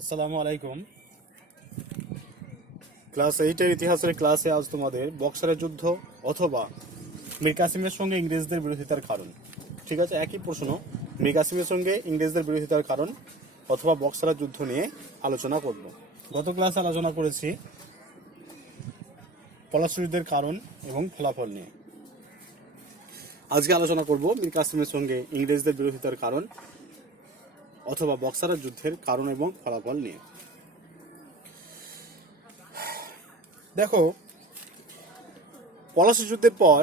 আসসালামু আলাইকুম। ক্লাস 8-এর ইতিহাসের ক্লাসে আজ তোমাদের বক্সারের যুদ্ধ অথবা মীর কাসিমের সঙ্গে ইংরেজদের বিরোধিতার কারণ, ঠিক আছে, একই প্রশ্ন, মীর কাসিমের সঙ্গে ইংরেজদের বিরোধিতার কারণ অথবা বক্সারের যুদ্ধ নিয়ে আলোচনা করব। গত ক্লাসে আলোচনা করেছি পলাশ যুদ্ধের কারণ এবং ফলাফল নিয়ে। আজকে আলোচনা করব মীর কাসিমের সঙ্গে ইংরেজদের বিরোধিতার কারণ অথবা বক্সারের যুদ্ধের কারণ এবং ফলাফল নিয়ে। দেখো, পলাশী যুদ্ধের পর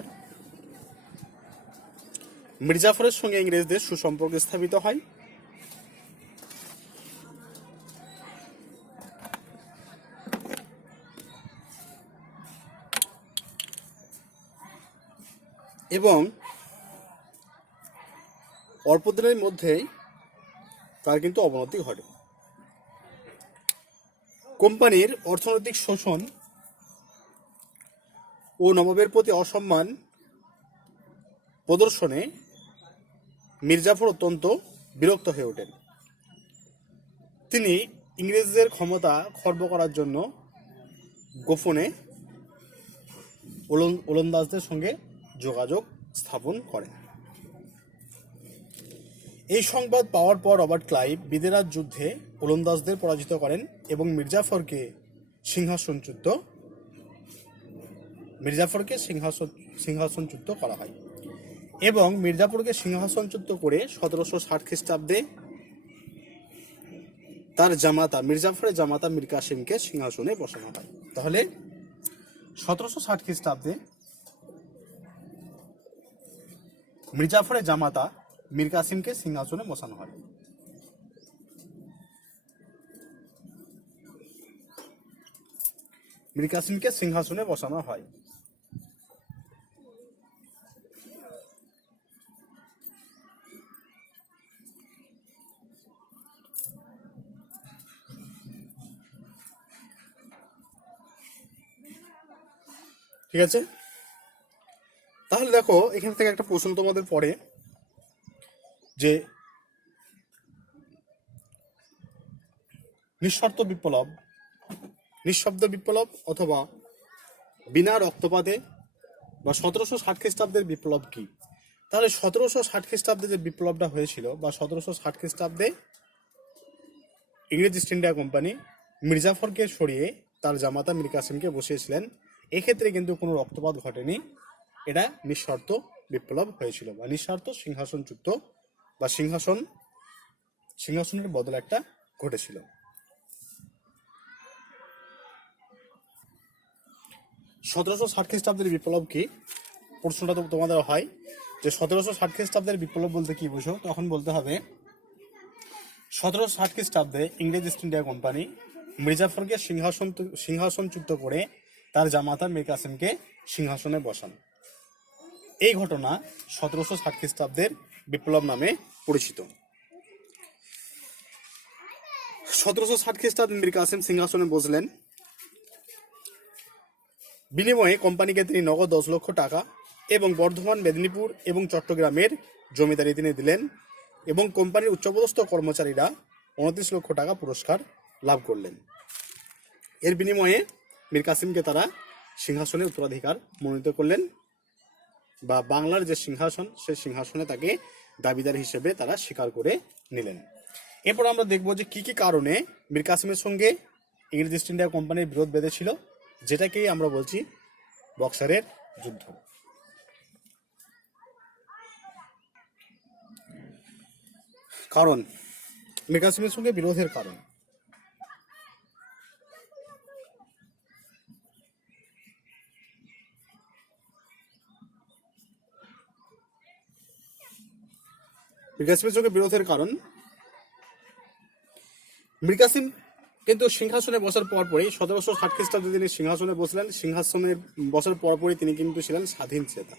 মির্জাফরের সঙ্গে ইংরেজদের সুসম্পর্ক স্থাপিত হয় এবং অল্প দিনের মধ্যেই তার কিন্তু অবনতি ঘটে। কোম্পানির অর্থনৈতিক শোষণ ও নবাবের প্রতি অসম্মান প্রদর্শনে মির্জাফর অত্যন্ত বিরক্ত হয়ে ওঠেন। তিনি ইংরেজদের ক্ষমতা খর্ব করার জন্য গোপনে ওলন্দাজদের সঙ্গে যোগাযোগ স্থাপন করেন। এই সংবাদ পাওয়ার পর রবার্ট ক্লাইভ বিদেরার যুদ্ধে ওলন্দাজদের পরাজিত করেন এবং মির্জাফরকে সিংহাসনচ্যুত করা হয় এবং মির্জাফরকে সিংহাসনচ্যুত করে 1760 খ্রিস্টাব্দে তার জামাতা মির্জাফরের জামাতা মীর কাসিমকে সিংহাসনে বসানো হয়। তাহলে 1760 খ্রিস্টাব্দে মির্জাফরের জামাতা মীর কাসিমকে সিংহাসনে বসানো হয়। মীর কাসিমকে সিংহাসনে বসানো হয়। ঠিক আছে, তাহলে দেখো এখান থেকে একটা প্রশ্ন তোমাদের পড়ে যে নিঃশব্দ বিপ্লব অথবা বিনা রক্তপাতে বা 1760 খ্রিস্টাব্দের বিপ্লব কি? তাহলে 1760 খ্রিস্টাব্দে যে বিপ্লবটা হয়েছিল বা 1760 খ্রিস্টাব্দে ইংরেজ ইস্ট ইন্ডিয়া কোম্পানি মির্জাফরকে সরিয়ে তার জামাতা মীর কাসিমকে বসিয়েছিলেন, এক্ষেত্রে কিন্তু কোনো রক্তপাত ঘটেনি। এটা নিঃশর্ত বিপ্লব হয়েছিল বা নিঃস্বার্থ সিংহাসনচ্যুত বা সিংহাসনের বদল একটা ঘটেছিল। 1760 খ্রিস্টাব্দের বিপ্লব কি? প্রশ্নটা তো তোমাদের হয় যে 1760 খ্রিস্টাব্দের বিপ্লব বলতে কি বুঝো? তখন বলতে হবে 1760 খ্রিস্টাব্দে ইংরেজ ইস্ট ইন্ডিয়া কোম্পানি মির্জাফরকে সিংহাসনচ্যুত করে তার জামাতা মীর কাসিমকে সিংহাসনে বসান। এই ঘটনা 1760 খ্রিস্টাব্দের বিপ্লব নামে পরিচিত। 1760 খ্রিস্টাব্দে মীর কাসিম সিংহাসনে বসলেন। বিনিময়ে কোম্পানিকে তিনি নগদ 10 লক্ষ টাকা এবং বর্ধমান, মেদিনীপুর এবং চট্টগ্রামের জমিদারি তিনি দিলেন এবং কোম্পানির উচ্চপদস্থ কর্মচারীরা 29 লক্ষ টাকা পুরস্কার লাভ করলেন। এর বিনিময়ে মীর কাসিমকে তারা সিংহাসনের উত্তরাধিকার মনোনীত করলেন বা বাংলার যে সিংহাসন সেই সিংহাসনে তাকে দাবিদার হিসেবে তারা স্বীকার করে নিলেন। এরপর আমরা দেখব যে কি কি কারণে মীর কাসিমের সঙ্গে ইংরেজ ইস্ট ইন্ডিয়া কোম্পানির বিরোধ বেঁধেছিল, যেটাকেই আমরা বলছি বক্সারের যুদ্ধ। কারণ, মীর কাসিমের সঙ্গে বিরোধের কারণ। মীর কাসিমের সঙ্গে বিরোধের কারণ, মীর কাসিম কিন্তু সিংহাসনে বসার পরপরই 1760 খ্রিস্টাব্দে তিনি সিংহাসনে বসলেন। সিংহাসনে বসার পরপরই তিনি কিন্তু ছিলেন স্বাধীন চেতা।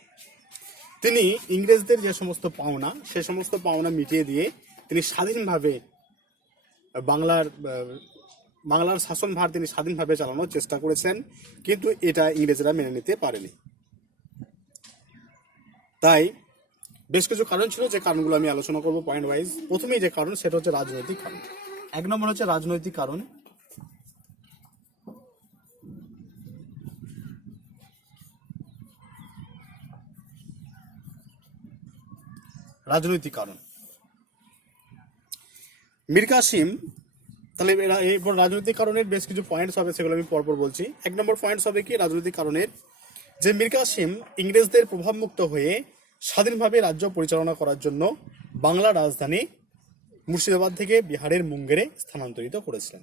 তিনি ইংরেজদের যে সমস্ত পাওনা সে সমস্ত পাওনা মিটিয়ে দিয়ে তিনি স্বাধীনভাবে বাংলার শাসনভার তিনি স্বাধীনভাবে চালানোর চেষ্টা করেছেন, কিন্তু এটা ইংরেজরা মেনে নিতে পারেনি। তাই বেশ কিছু কারণ ছিল, যে কারণগুলো আমি আলোচনা করবো পয়েন্ট ওয়াইজ। প্রথমেই যে কারণ সেটা হচ্ছে রাজনৈতিক কারণ। এক নম্বর হচ্ছে রাজনৈতিক কারণ, রাজনৈতিক কারণ। মীর কাসিম, তাহলে এরপর রাজনৈতিক কারণের বেশ কিছু পয়েন্টস হবে, সেগুলো আমি পরপর বলছি। এক নম্বর পয়েন্টস হবে কি রাজনৈতিক কারণের, যে মীর কাসিম ইংরেজদের প্রভাবমুক্ত হয়ে স্বাধীনভাবে রাজ্য পরিচালনা করার জন্য বাংলা রাজধানী মুর্শিদাবাদ থেকে বিহারের মুঙ্গেরে স্থানান্তরিত করেছিলেন।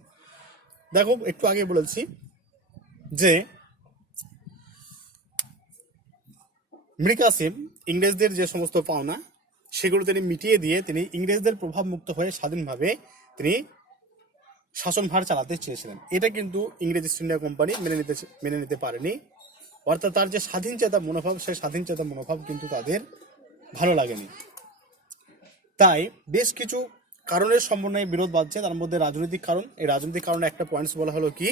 দেখো একটু আগে বলেছি যে মীর কাসিম ইংরেজদের যে সমস্ত পাওনা সেগুলো তিনি মিটিয়ে দিয়ে তিনি ইংরেজদের প্রভাবমুক্ত হয়ে স্বাধীনভাবে তিনি শাসনভার চালাতে চেয়েছিলেন। এটা কিন্তু ইংরেজ ইস্ট ইন্ডিয়া কোম্পানি মেনে নিতে পারেনি। অর্থাৎ তার যে স্বাধীন চেতা মনোভাব, সেই স্বাধীন চেতা মনোভাব কিন্তু তাদের ভালো লাগেনি। তাই বেশ কিছু কারণের সমন্বয়ে বিরোধ বাঁধছে, তার মধ্যে রাজনৈতিক কারণ। এই রাজনৈতিক কারণে একটা পয়েন্টস বলা হলো কি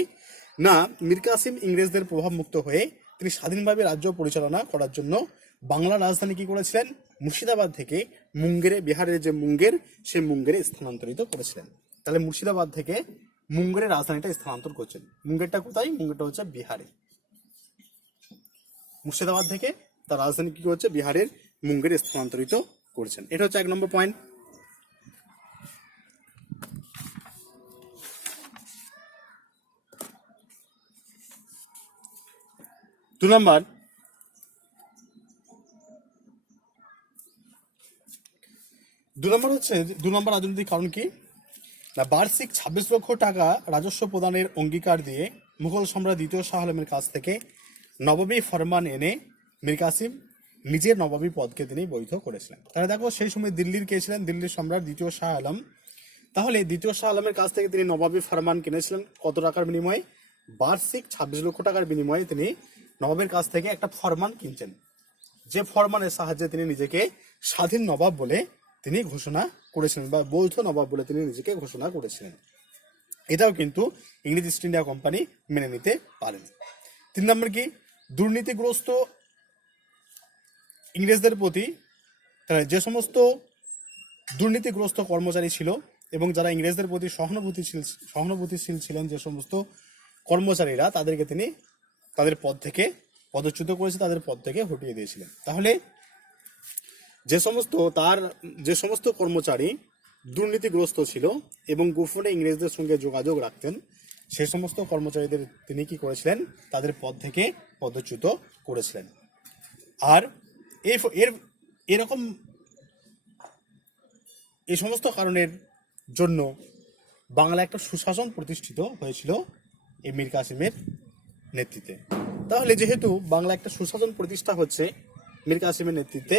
না, মীর কাসিম ইংরেজদের প্রভাবমুক্ত হয়ে তিনি স্বাধীনভাবে রাজ্য পরিচালনা করার জন্য বাংলা রাজধানী কি করেছিলেন, মুর্শিদাবাদ থেকে মুঙ্গেরে, বিহারের যে মুঙ্গের, সেই মুঙ্গেরে স্থানান্তরিত করেছিলেন। তাহলে মুর্শিদাবাদ থেকে মুঙ্গেরের রাজধানীটা স্থানান্তর করছেন। মুঙ্গেরটা কোথায়? মুঙ্গেরটা হচ্ছে বিহারে। মুর্শিদাবাদ থেকে তার রাজধানী কি হচ্ছে, বিহারের মুঙ্গেরে স্থানান্তরিত করছেন। এটা হচ্ছে এক নম্বর পয়েন্ট। দু নম্বর রাজনৈতিক কারণ কি না, বার্ষিক 26 লক্ষ টাকা রাজস্ব প্রদানের অঙ্গীকার দিয়ে মুঘল সম্রাট দ্বিতীয় শাহ আলমের কাছ থেকে নবাবী ফরমান এনে মীর কাসিম নিজের নবাবী পদকে তিনি বৈধ করেছিলেন। তাহলে দেখো সেই সময় দিল্লির কে ছিলেন, দিল্লির সম্রাট দ্বিতীয় শাহ আলম। তাহলে দ্বিতীয় শাহ আলমের কাছ থেকে তিনি নবাবী ফরমান কিনেছিলেন কত টাকার বিনিময়ে? বার্ষিক 26 লক্ষ টাকার বিনিময়ে তিনি নবাবের কাছ থেকে একটা ফরমান কিনছেন, যে ফরমানের সাহায্যে তিনি নিজেকে স্বাধীন নবাব বলে তিনি ঘোষণা করেছিলেন, বা বৈধ নবাব বলে তিনি নিজেকে ঘোষণা করেছিলেন। এটাও কিন্তু ইংরেজ ইস্ট ইন্ডিয়া কোম্পানি মেনে নিতে পারেন। 3 নম্বর কি, দুর্নীতিগ্রস্ত ইংরেজদের প্রতি যে সমস্ত দুর্নীতিগ্রস্ত কর্মচারী ছিল এবং যারা ইংরেজদের প্রতি সহানুভূতিশীল ছিলেন, যে সমস্ত কর্মচারীরা, তাদেরকে তিনি তাদের পদ থেকে পদচ্যুত করেছে, তাদের পদ থেকে হটিয়ে দিয়েছিলেন। তাহলে যে সমস্ত কর্মচারী দুর্নীতিগ্রস্ত ছিল এবং গোপনে ইংরেজদের সঙ্গে যোগাযোগ রাখতেন, সেই সমস্ত কর্মচারীদের তিনি কি করেছিলেন, তাদের পদ থেকে পদচ্যুত করেছিলেন। আর এরকম এই সমস্ত কারণের জন্য বাংলা একটা সুশাসন প্রতিষ্ঠিত হয়েছিল এই মীর কাসিমের নেতৃত্বে। তাহলে যেহেতু বাংলা একটা সুশাসন প্রতিষ্ঠা হচ্ছে মীর কাসিমের নেতৃত্বে,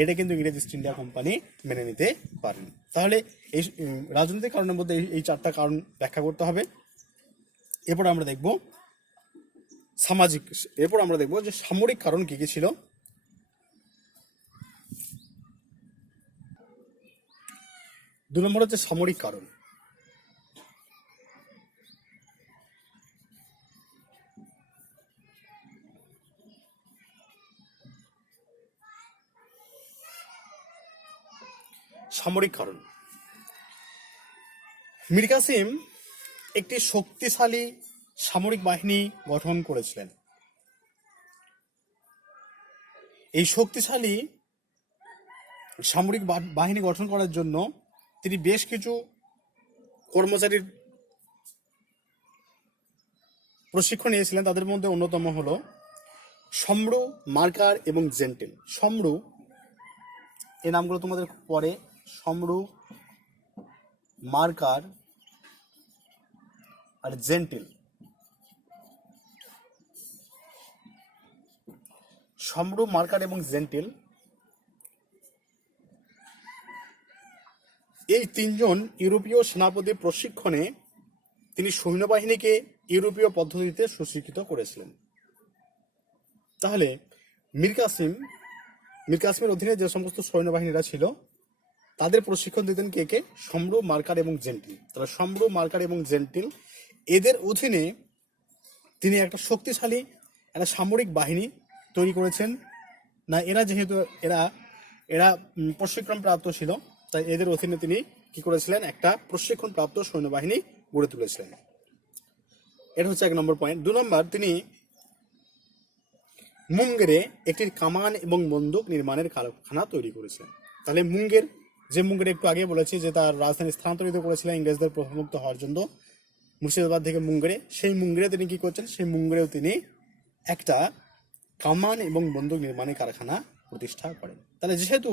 এটা কিন্তু ইংরেজ ইস্ট ইন্ডিয়া কোম্পানি মেনে নিতে পারেনি। তাহলে এই রাজনৈতিক কারণের মধ্যে এই 4টা কারণ ব্যাখ্যা করতে হবে। এরপর আমরা দেখব যে সামরিক কারণ কি কি ছিল। 2 নম্বর হচ্ছে সামরিক কারণ। সামরিক কারণ, মীর কাসিম একটি শক্তিশালী সামরিক বাহিনী গঠন করেছিলেন। এই শক্তিশালী সামরিক বাহিনী গঠন করার জন্য তিনি বেশ কিছু কর্মচারীর প্রশিক্ষণ নিয়েছিলেন। তাদের মধ্যে অন্যতম হলো সম্রু, মার্কার এবং জেন্টেল। সম্রু, এই নামগুলো তোমাদের পরে, সম্রু, মার্কার আর জেন্টেল। সম্রু, মার্কার এবং জেন্টেল, এই 3 জন ইউরোপীয় সেনাপতির প্রশিক্ষণে তিনি সৈন্যবাহিনীকে ইউরোপীয় পদ্ধতিতে সুশিক্ষিত করেছিলেন। তাহলে মীর কাসিমের অধীনে যে সমস্ত সৈন্যবাহিনীরা ছিল, তাদের প্রশিক্ষণ দিতেন কে কে? সম্রু, মার্কার এবং জেন্টিল। তাহলে সম্রু, মার্কার এবং জেন্টিল, এদের অধীনে তিনি একটা শক্তিশালী একটা সামরিক বাহিনী তৈরি করেছেন। না, যেহেতু এরা প্রশিক্ষণ প্রাপ্ত ছিল, তাই এদের অধীনে তিনি কি করেছিলেন, একটা প্রশিক্ষণপ্রাপ্ত সৈন্যবাহিনী গড়ে তুলেছিলেন। এটা হচ্ছে 1 নম্বর পয়েন্ট। 2 নম্বর, তিনি মুঙ্গেরে একটি কামান এবং বন্দুক নির্মাণের কারখানা তৈরি করেছিলেন। তাহলে মুঙ্গের একটু আগে বলেছি যে তার রাজধানী স্থানান্তরিত করেছিলেন ইংরেজদের প্রভাবমুক্ত হওয়ার জন্য মুর্শিদাবাদ থেকে মুঙ্গেরে। সেই মুঙ্গেরে তিনি কি করছেন, সেই মুঙ্গেরেও তিনি একটা কামান এবং বন্দুক নির্মাণের কারখানা প্রতিষ্ঠা করেন। তাহলে যেহেতু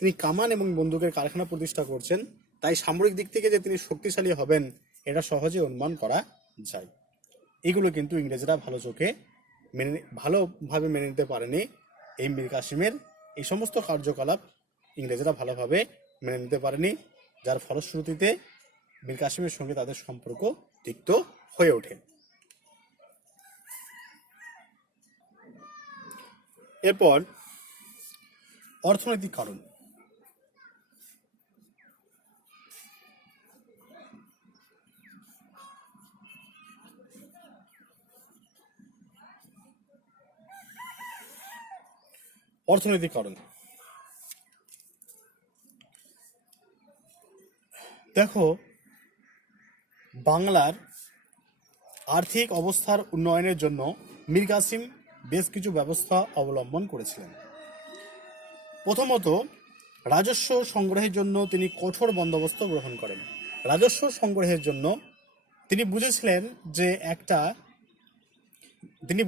তিনি কামান এবং বন্দুকের কারখানা প্রতিষ্ঠা করছেন, তাই সামরিক দিক থেকে যে তিনি শক্তিশালী হবেন এটা সহজে অনুমান করা যায়। এগুলো কিন্তু ইংরেজরা ভালোভাবে মেনে নিতে পারেনি। এই মীর কাসিমের এই সমস্ত কার্যকলাপ ইংরেজরা ভালোভাবে মেনে নিতে পারেনি, যার ফলশ্রুতিতে মীর কাসিমের সঙ্গে তাদের সম্পর্ক তিক্ত হয়ে ওঠে। এরপর অর্থনৈতিক কারণ। অর্থনৈতিক কারণ দেখো, বাংলার আর্থিক অবস্থার উন্নয়নের জন্য মীর কাসিম বেশ কিছু ব্যবস্থা অবলম্বন করেছিলেন। প্রথমত, রাজস্ব সংগ্রহের জন্য তিনি কঠোর বন্দোবস্ত গ্রহণ করেন। রাজস্ব সংগ্রহের জন্য তিনি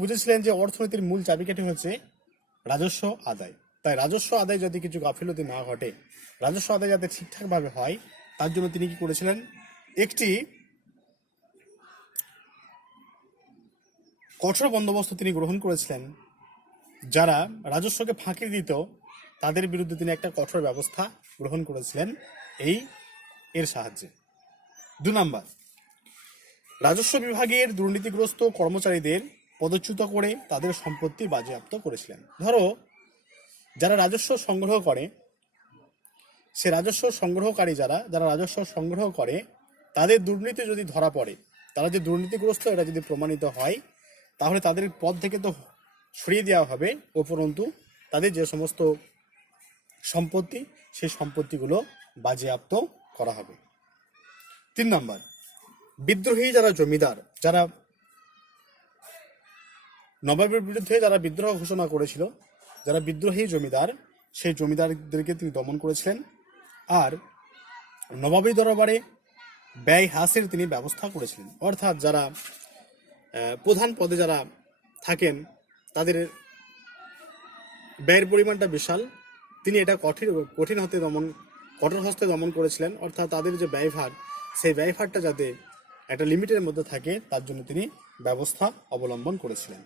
বুঝেছিলেন যে অর্থনীতির মূল চাবিকাঠি হচ্ছে রাজস্ব আদায়। তাই রাজস্ব আদায় যদি কিছু গাফিলতি না ঘটে, রাজস্ব আদায় যাতে ঠিকঠাকভাবে হয়, তার জন্য তিনি কি করেছিলেন, একটি কঠোর বন্দোবস্ত তিনি গ্রহণ করেছিলেন। যারা রাজস্বকে ফাঁকি দিত তাদের বিরুদ্ধে তিনি একটা কঠোর ব্যবস্থা গ্রহণ করেছিলেন এর সাহায্যে। 2 নম্বর, রাজস্ব বিভাগের দুর্নীতিগ্রস্ত কর্মচারীদের পদচ্যুত করে তাদের সম্পত্তি বাজেয়াপ্ত করেছিলেন। ধরো, যারা রাজস্ব সংগ্রহ করে, সে রাজস্ব সংগ্রহকারী যারা রাজস্ব সংগ্রহ করে, তাদের দুর্নীতি যদি ধরা পড়ে, তারা যে দুর্নীতিগ্রস্ত এটা যদি প্রমাণিত হয়, তাহলে তাদের পদ থেকে তো সরিয়ে দেওয়া হবে, উপরন্তু তাদের যে সমস্ত সম্পত্তি, সেই সম্পত্তিগুলো বাজেয়াপ্ত করা হবে। 3 নম্বর, বিদ্রোহী যারা জমিদার, যারা নবাবের বিরুদ্ধে যারা বিদ্রোহ ঘোষণা করেছিল, যারা বিদ্রোহী জমিদার, সেই জমিদারদেরকে তিনি দমন করেছিলেন। আর নবাবী দরবারে ব্যয় হ্রাসের তিনি ব্যবস্থা করেছিলেন। অর্থাৎ যারা প্রধান পদে যারা থাকেন তাদের ব্যয়ের পরিমাণটা বিশাল, তিনি এটা কঠোর হস্তে দমন করেছিলেন। অর্থাৎ তাদের যে ব্যয়ভার, সেই ব্যয়ভারটা যাতে একটা লিমিটের মধ্যে থাকে, তার জন্য তিনি ব্যবস্থা অবলম্বন করেছিলেন।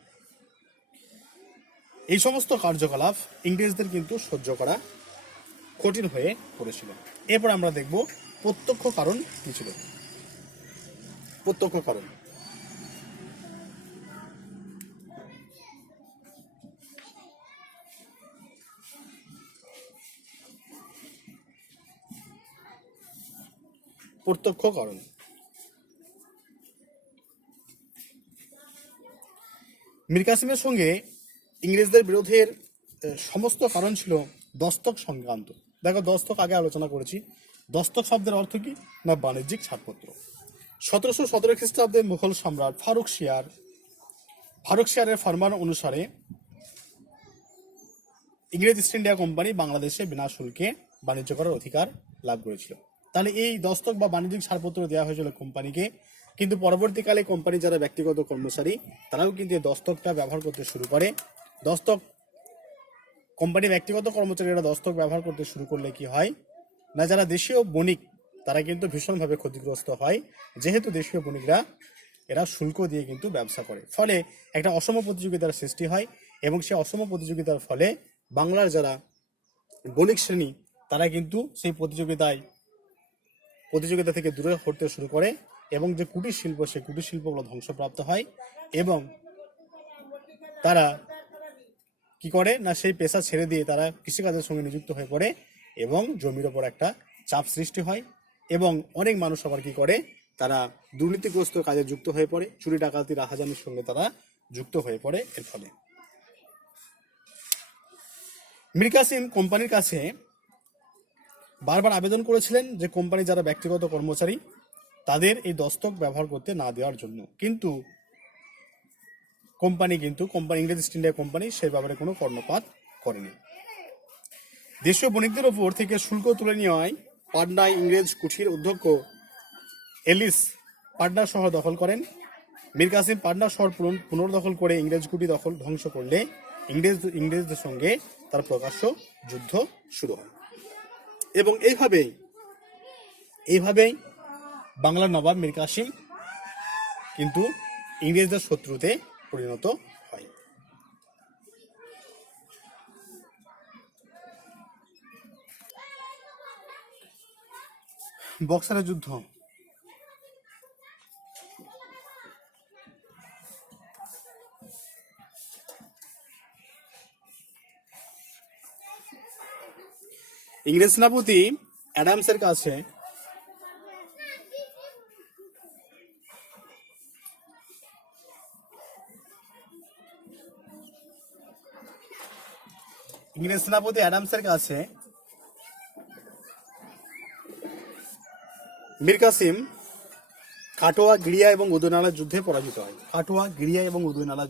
এই সমস্ত কার্যকলাপ ইংরেজদের কিন্তু সহ্য করা কঠিন হয়ে পড়েছিল। এরপর আমরা দেখব প্রত্যক্ষ কারণ কি ছিল। প্রত্যক্ষ কারণ, প্রত্যক্ষ কারণ মীর কাসিমের সঙ্গে ইংরেজদের বিরোধের সমস্ত কারণ ছিল দস্তক সংক্রান্ত। দেখো, দস্তক আগে আলোচনা করেছি। দস্তক শব্দের অর্থ কি না, বাণিজ্যিক ছাড়পত্র। 1717 খ্রিস্টাব্দে মুঘল সম্রাট ফারুক শিয়ারের ফরমান অনুসারে ইংরেজ ইস্ট ইন্ডিয়া কোম্পানি বাংলাদেশে বিনা শুল্কে বাণিজ্য করার অধিকার লাভ করেছিল। তাহলে এই দস্তক বা বাণিজ্যিক ছাড়পত্র দেওয়া হয়েছিল কোম্পানিকে, কিন্তু পরবর্তীকালে কোম্পানির যারা ব্যক্তিগত কর্মচারী, তারাও কিন্তু এই দস্তকটা ব্যবহার করতে শুরু করে। কোম্পানির ব্যক্তিগত কর্মচারীরা দস্তক ব্যবহার করতে শুরু করলে কি হয় না, যারা দেশীয় বণিক তারা কিন্তু ভীষণভাবে ক্ষতিগ্রস্ত হয়, যেহেতু দেশীয় বণিকরা এরা শুল্ক দিয়ে কিন্তু ব্যবসা করে। ফলে একটা অসম প্রতিযোগিতার সৃষ্টি হয়, এবং সেই অসম প্রতিযোগিতার ফলে বাংলার যারা বণিক শ্রেণী তারা কিন্তু সেই প্রতিযোগিতা থেকে দূরে হতে শুরু করে, এবং যে কুটির শিল্প, সেই কুটির শিল্পগুলো ধ্বংসপ্রাপ্ত হয়, এবং তারা কি করে না, সেই পেশা ছেড়ে দিয়ে তারা কৃষিকাজের সঙ্গে নিযুক্ত হয়ে পড়ে, এবং জমির ওপর একটা চাপ সৃষ্টি হয়, এবং অনেক মানুষ আবার কি করে, তারা দুর্নীতিগ্রস্ত কাজে যুক্ত হয়ে পড়ে, চুরি ডাকাতি রাহাজানির সঙ্গে তারা যুক্ত হয়ে পড়ে। এর ফলে মীর কাসিম কোম্পানির কাছে বারবার আবেদন করেছিলেন যে কোম্পানি যারা ব্যক্তিগত কর্মচারী তাদের এই দস্তক ব্যবহার করতে না দেওয়ার জন্য, কিন্তু কোম্পানি ইংরেজ ইস্ট ইন্ডিয়া কোম্পানি সেই ব্যাপারে কোনো কর্ণপাত করেনি। দেশীয় বণিকদের ওপর থেকে শুল্ক তুলে নেওয়ায় পাটনায় ইংরেজ কুঠির অধ্যক্ষ এলিস পাটনা শহর দখল করেন। মীর কাসিম পাটনা শহর পুনর্দখল করে ইংরেজ কুঠি ধ্বংস করলে ইংরেজদের সঙ্গে তার প্রকাশ্য যুদ্ধ শুরু হয় এবং এইভাবেই বাংলার নবাব মীর কাসিম কিন্তু ইংরেজদের শত্রুতে পরিণত হয়। বক্সারের যুদ্ধ। ইংরেজ সেনাপতি অ্যাডামসের কাছে মীর কাসিম কাটোয়া, গিরিয়া এবং উদয়নালা যুদ্ধে পরাজিত হয়। কাটোয়া, গিরিয়া এবং উদয়নালার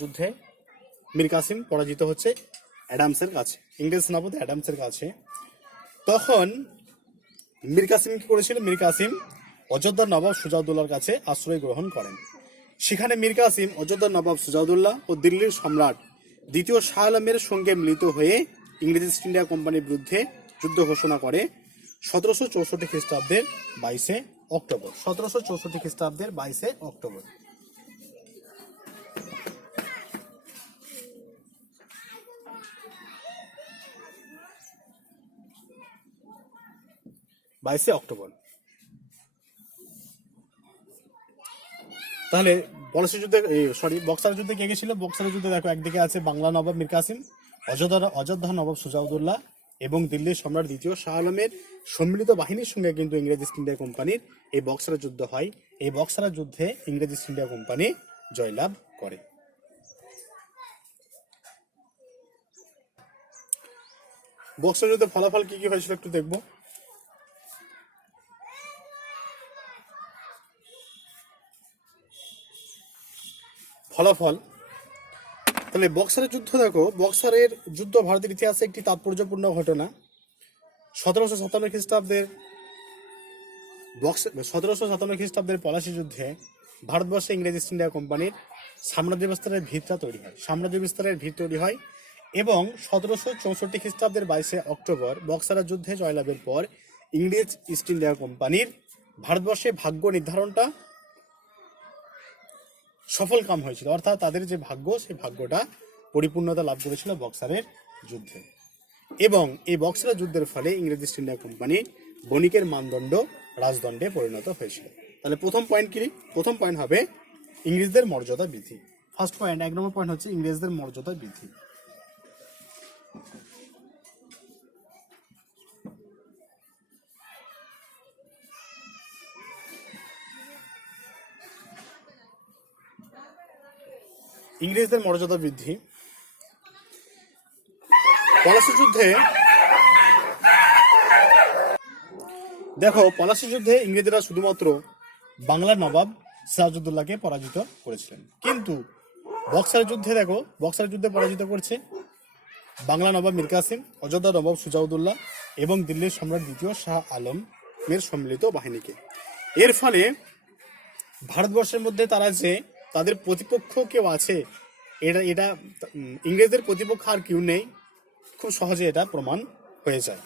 যুদ্ধে মীর কাসিম পরাজিত হচ্ছে অ্যাডামসের কাছে, ইংরেজ সেনাপতি অ্যাডামসের কাছে। তখন মীর কাসিম কি করেছিল? মীর কাসিম অযোধ্যার নবাব সুজাউদ্দৌলার কাছে আশ্রয় গ্রহণ করেন। সেখানে মীর কাসিম অযোধ্যার নবাব সুজাউদ্দৌলা ও দিল্লির সম্রাট দ্বিতীয় শাহ আলমের সঙ্গে মিলিত হয়ে ইংরেজ ইস্ট ইন্ডিয়া কোম্পানির বিরুদ্ধে যুদ্ধ ঘোষণা করে 1764 খ্রিস্টাব্দের 22 অক্টোবর। 1764 খ্রিস্টাব্দের 22 অক্টোবর। তাহলে বক্সার যুদ্ধে কে গেছিল? বক্সারের যুদ্ধে দেখো, একদিকে আছে বাংলা নবাব মীর কাসিম, অযোধ্যা নবাব সুজাউদ্দৌলা এবং দিল্লির সম্রাট দ্বিতীয় শাহ আলমের সম্মিলিত বাহিনীর সঙ্গে কিন্তু ইংরেজ ইস্ট ইন্ডিয়া কোম্পানির এই বক্সারের যুদ্ধ হয়। এই বক্সারের যুদ্ধে ইংরেজ ইস্ট ইন্ডিয়া কোম্পানি জয়লাভ করে। বক্সার যুদ্ধে ফলাফল কি কি হয়েছিল একটু দেখবো। ফলাফল, তাহলে বক্সারের যুদ্ধ দেখো, বক্সারের যুদ্ধ ভারতের ইতিহাসে একটি তাৎপর্যপূর্ণ ঘটনা। 1757 খ্রিস্টাব্দের পলাশী যুদ্ধে ভারতবর্ষে ইংরেজ ইস্ট ইন্ডিয়া কোম্পানির সাম্রাজ্য বিস্তারের ভিত তৈরি হয় এবং 1764 খ্রিস্টাব্দের 22 অক্টোবর বক্সারের যুদ্ধে জয়লাভের পর ইংরেজ ইস্ট ইন্ডিয়া কোম্পানির ভারতবর্ষে ভাগ্য নির্ধারণটা সফল কাম হয়েছিল, অর্থাৎ তাদের যে ভাগ্য, সেই ভাগ্যটা পরিপূর্ণতা লাভ করেছিল বক্সারের যুদ্ধে। এবং এই বক্সারের যুদ্ধের ফলে ইংরেজ ইস্ট ইন্ডিয়া কোম্পানি বণিকের মানদণ্ড রাজদণ্ডে পরিণত হয়েছিল। তাহলে প্রথম পয়েন্ট হবে ইংরেজদের মর্যাদা বৃদ্ধি। ফার্স্ট পয়েন্ট, 1 নম্বর পয়েন্ট হচ্ছে ইংরেজদের মর্যাদা বৃদ্ধি। ইংরেজদের মর্যাদা বৃদ্ধি। পলাশী যুদ্ধে দেখো, পলাশী যুদ্ধে ইংরেজরা শুধুমাত্র বাংলার নবাব সিরাজউদ্দৌলাকে পরাজিত করেছিলেন, কিন্তু বক্সারের যুদ্ধে পরাজিত করছে বাংলা নবাব মীর কাসিম, অযোধ্যা নবাব সুজাউদ্দৌলা এবং দিল্লির সম্রাট দ্বিতীয় শাহ আলমের সম্মিলিত বাহিনীকে। এর ফলে ভারতবর্ষের মধ্যে তাদের প্রতিপক্ষ কেউ আছে, এটা ইংরেজদের প্রতিপক্ষ আর কেউ নেই, খুব সহজে এটা প্রমাণ হয়ে যায়।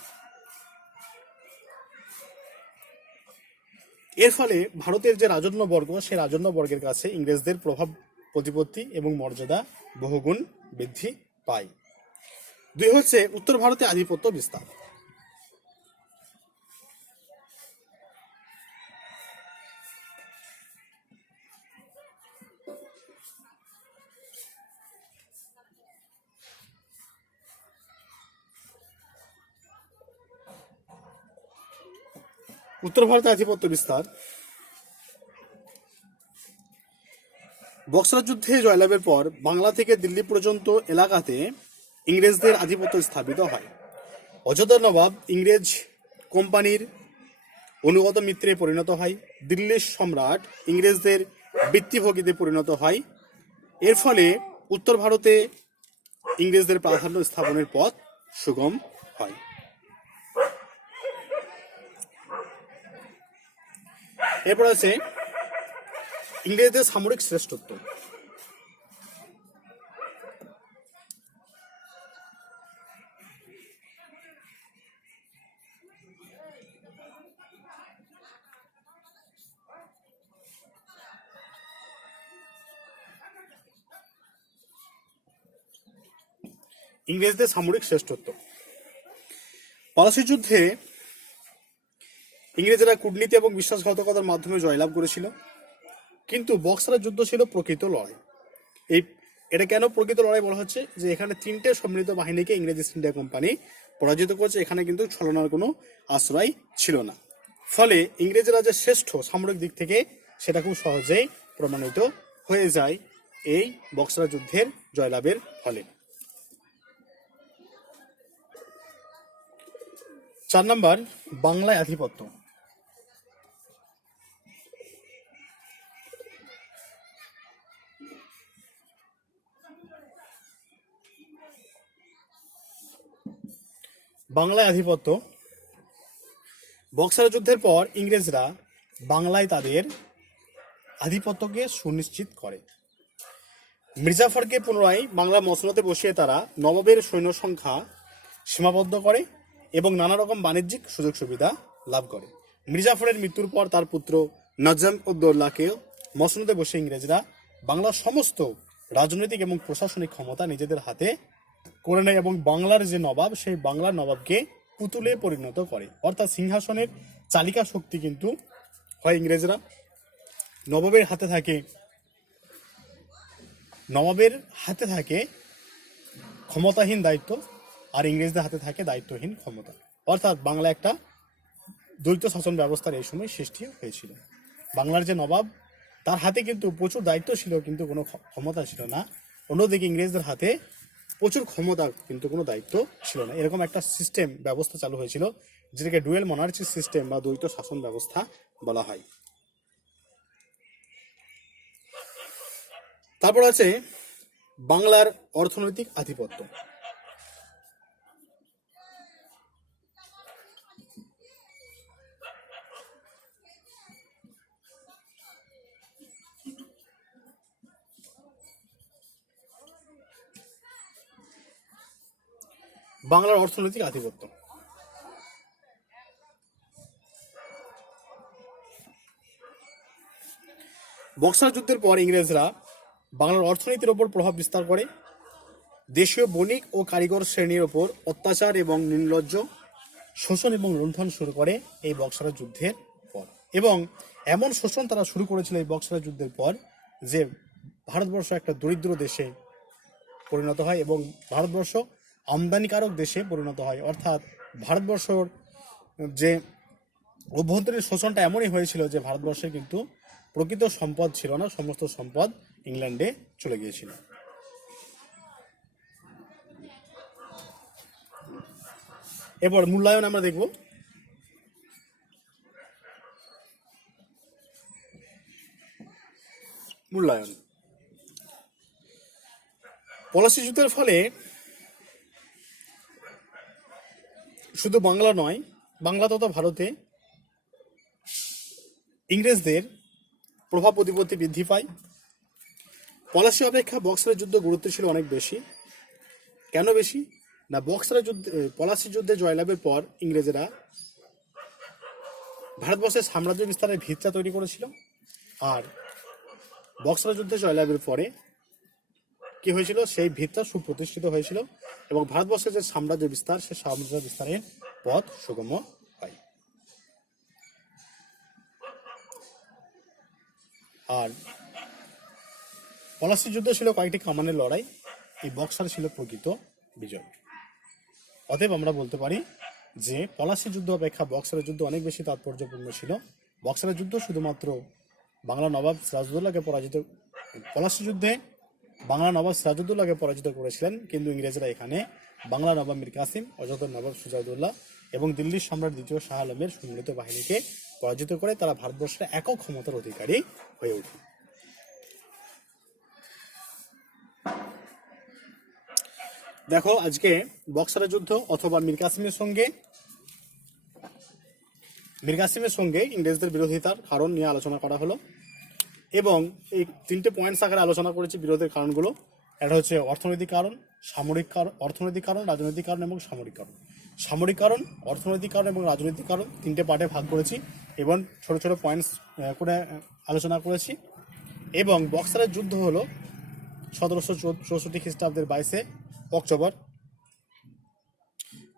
এর ফলে ভারতের যে রাজন্যবর্গ, সেই রাজন্যবর্গের কাছে ইংরেজদের প্রভাব প্রতিপত্তি এবং মর্যাদা বহুগুণ বৃদ্ধি পায়। 2 হচ্ছে উত্তর ভারতে আধিপত্য বিস্তার। উত্তর ভারতে আধিপত্য বিস্তার। বক্সার যুদ্ধে জয়লাভের পর বাংলা থেকে দিল্লি পর্যন্ত এলাকাতে ইংরেজদের আধিপত্য স্থাপিত হয়। অযোধ্যার নবাব ইংরেজ কোম্পানির অনুগত মিত্রে পরিণত হয়। দিল্লির সম্রাট ইংরেজদের বৃত্তিভোগীতে পরিণত হয়। এর ফলে উত্তর ভারতে ইংরেজদের প্রাধান্য স্থাপনের পথ সুগম হয়। এরপর আছে ইংরেজদের সামরিক শ্রেষ্ঠত্ব। ইংরেজদের সামরিক শ্রেষ্ঠত্ব। পলাশী যুদ্ধে ইংরেজরা কূটনীতি এবং বিশ্বাসঘাতকতার মাধ্যমে জয়লাভ করেছিল, কিন্তু বক্সারের যুদ্ধ ছিল প্রকৃত লড়াই। এটা কেন প্রকৃত লড়াই বলা হচ্ছে? যে এখানে তিনটে সম্মিলিত বাহিনীকে ইংরেজ ইস্ট ইন্ডিয়া কোম্পানি পরাজিত করেছে। এখানে কিন্তু ছলনার কোনো আশ্রয় ছিল না। ফলে ইংরেজরা যে শ্রেষ্ঠ সামরিক দিক থেকে সেটা খুব সহজেই প্রমাণিত হয়ে যায় এই বক্সার যুদ্ধের জয়লাভের ফলে। 4 নম্বর, বাংলায় আধিপত্য। বাংলায় আধিপত্য। বক্সার যুদ্ধের পর ইংরেজরা বাংলায় তাদের আধিপত্যকে সুনিশ্চিত করে। মির্জাফরকে পুনরায় বাংলা মসনদে বসিয়ে তারা নবাবের সৈন্য সংখ্যা সীমাবদ্ধ করে এবং নানা রকম বাণিজ্যিক সুযোগ সুবিধা লাভ করে। মির্জাফরের মৃত্যুর পর তার পুত্র নজম উদ্দৌলাকে মসনদে বসে ইংরেজরা বাংলার সমস্ত রাজনৈতিক এবং প্রশাসনিক ক্ষমতা নিজেদের হাতে করে নেয় এবং বাংলার যে নবাব, সেই বাংলার নবাবকে পুতুলে পরিণত করে। অর্থাৎ সিংহাসনের চালিকা শক্তি কিন্তু হয় ইংরেজরা। নবাবের হাতে থাকে ক্ষমতাহীন দায়িত্ব, আর ইংরেজদের হাতে থাকে দায়িত্বহীন ক্ষমতা। অর্থাৎ বাংলা একটা দ্বৈত শাসন ব্যবস্থার এই সময় সৃষ্টি হয়েছিল। বাংলার যে নবাব, তার হাতে কিন্তু প্রচুর দায়িত্ব ছিল, কিন্তু কোনো ক্ষমতা ছিল না। অন্যদিকে ইংরেজদের হাতে প্রচুর ক্ষমতা, কিন্তু কোনো দায়িত্ব ছিল না। এরকম একটা সিস্টেম ব্যবস্থা চালু হয়েছিল, যেটাকে ডুয়েল মনার্চি সিস্টেম বা দ্বৈত শাসন ব্যবস্থা বলা হয়। তারপর আছে বাংলার অর্থনৈতিক আধিপত্য। বাংলার অর্থনৈতিক আধিপত্য। বক্সার যুদ্ধের পর ইংরেজরা বাংলার অর্থনীতির ওপর প্রভাব বিস্তার করে। দেশীয় বণিক ও কারিগর শ্রেণীর ওপর অত্যাচার এবং নির্লজ্জ শোষণ এবং লুণ্ঠন শুরু করে এই বক্সার যুদ্ধের পর। এবং এমন শোষণ তারা শুরু করেছিল এই বক্সার যুদ্ধের পর যে ভারতবর্ষ একটা দরিদ্র দেশে পরিণত হয় এবং ভারতবর্ষ আমদানিকারক দেশে পরিণত হয়। অর্থাৎ ভারতবর্ষর যে অভ্যন্তরীণ শোষণটা এমনই হয়েছিল যে ভারতবর্ষের কিন্তু প্রকৃত সম্পদ ছিল না, সমস্ত সম্পদ ইংল্যান্ডে চলে গিয়েছিল। এরপর মূল্যায়ন আমরা দেখব। মূল্যায়ন। পলাশী যুদ্ধের ফলে শুধু বাংলা নয়, বাংলা তথা ভারতে ইংরেজদের প্রভাব প্রতিপত্তি বৃদ্ধি পায়। পলাশী অপেক্ষা বক্সারের যুদ্ধ গুরুত্ব ছিল অনেক বেশি। কেন বেশি না, পলাশী যুদ্ধে জয়লাভের পর ইংরেজরা ভারতবর্ষের সাম্রাজ্য বিস্তারের ভিতটা তৈরি করেছিল। আর বক্সার যুদ্ধে জয়লাভের পরে কি হয়েছিল, সেই ভিতটা সুপ্রতিষ্ঠিত হয়েছিল এবং ভারতবর্ষের যে সাম্রাজ্য বিস্তার, সেই সাম্রাজ্য বিস্তারের পথ সুগম হয়। আর পলাশী যুদ্ধ ছিল কয়েকটি কামানের লড়াই, এই বক্সার ছিল প্রকৃত বিজয়। অতএব আমরা বলতে পারি যে পলাশী যুদ্ধ অপেক্ষা বক্সারের যুদ্ধ অনেক বেশি তাৎপর্যপূর্ণ ছিল। বক্সারের যুদ্ধ শুধুমাত্র বাংলা নবাব সিরাজউদ্দৌলাকে পলাশী যুদ্ধে বাংলা নবাব সিরাজউদ্দৌলাকে পরাজিত করেছিলেন, কিন্তু ইংরেজরা এখানে বাংলা নবাব মীর কাসিম, অযোধ্যার নবাব সুজাউদ্দৌলা এবং দিল্লির সম্রাট দ্বিতীয় শাহ আলমের সম্মিলিত বাহিনীকে পরাজিত করে তারা ভারতবর্ষের একক ক্ষমতার অধিকারী হয়ে ওঠে। দেখো, আজকে বক্সারের যুদ্ধ অথবা মীর কাসিমের সঙ্গে ইংরেজদের বিরোধিতার কারণ নিয়ে আলোচনা করা হলো এবং এই 3টে পয়েন্টস আকারে আলোচনা করেছি বিরোধের কারণগুলো। এটা হচ্ছে অর্থনৈতিক কারণ, অর্থনৈতিক কারণ, রাজনৈতিক কারণ এবং সামরিক কারণ। সামরিক কারণ, অর্থনৈতিক কারণ এবং রাজনৈতিক কারণ 3টে পার্টে ভাগ করেছি এবং ছোট ছোট পয়েন্টস করে আলোচনা করেছি। এবং বক্সারের যুদ্ধ হলো 1764 খ্রিস্টাব্দের 22 অক্টোবর।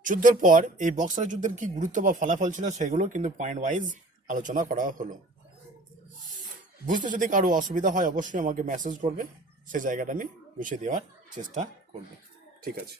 যুদ্ধের পর এই বক্সারের যুদ্ধের কি গুরুত্ব বা ফলাফল ছিল সেগুলো কিন্তু পয়েন্ট ওয়াইজ আলোচনা করা হলো। বুঝতে যদি কারো অসুবিধা হয় অবশ্যই আমাকে মেসেজ করবে, সেই জায়গাটা আমি বুঝিয়ে দেওয়ার চেষ্টা করব। ঠিক আছে।